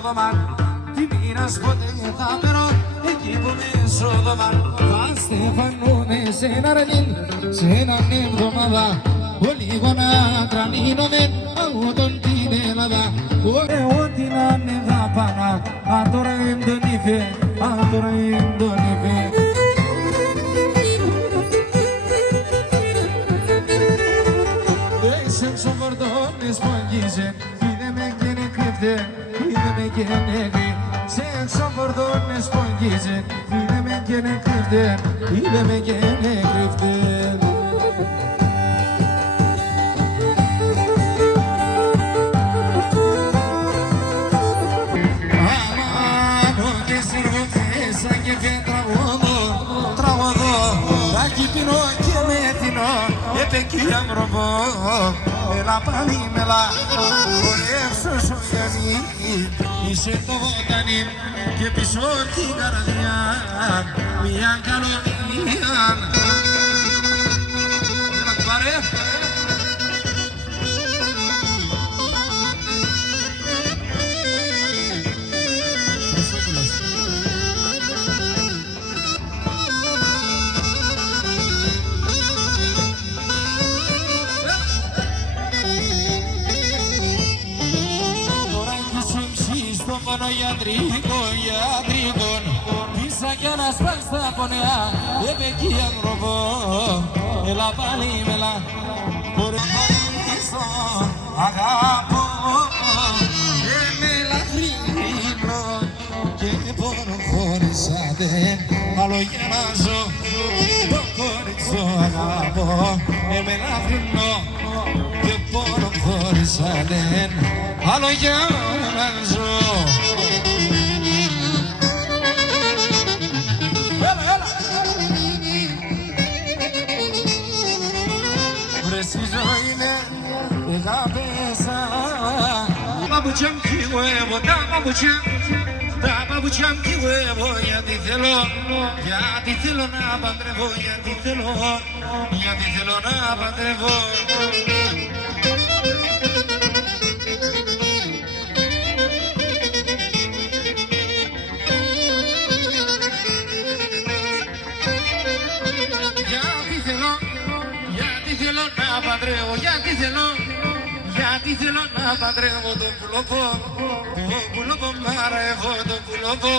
Σόδομαν, τι μήνας ποτέ θα περώ, εκεί που με Σόδομαν. Θα στεφανούμε σε ένα ρελίν, σε έναν εβδομάδα, όλοι γονά τρανίνομαι, αγώ τον την Ελλάδα. Ό,τι να είναι θα πάνα, αν τώρα είναι τον υφέ, αν τώρα είναι τον υφέ. Sen sofordon espongisen, ideme gene krifte, ideme gene kri. Sen sofordon espongisen, ideme gene krifte, ideme gene krifte. Aman o kesirgo sanki fetravodo, travodo, rakipino kemetino, epeki amrobo. Μελά πάλι μελά, χορεύσω σου γιανή, είσαι το βοτανί και πίσω την καρδιά, μια καλομία. Έλα κουμπάρε. Μόνο ιατρικό, πίσα κι ένας πας στα πονεά, επεκεί άνθρωπο, έλα πάλι μελά, χωρίσω, αγάπω, με λαχρίνω, και πόνο χωρίσατε, άλλο για να ζω, το χωρίσω αγάπω, με λαχρίνω, και πόνο χωρίσατε, άλλο για να ζω. Babucham ki huevo, da babucham ki huevo, ya díselo na padrevo, ya díselo na padrevo. Ya díselo na padrevo, ya díselo. Γιατί θέλω να παντρεύω το πουλοπό, μάρα εγώ το πουλοπό,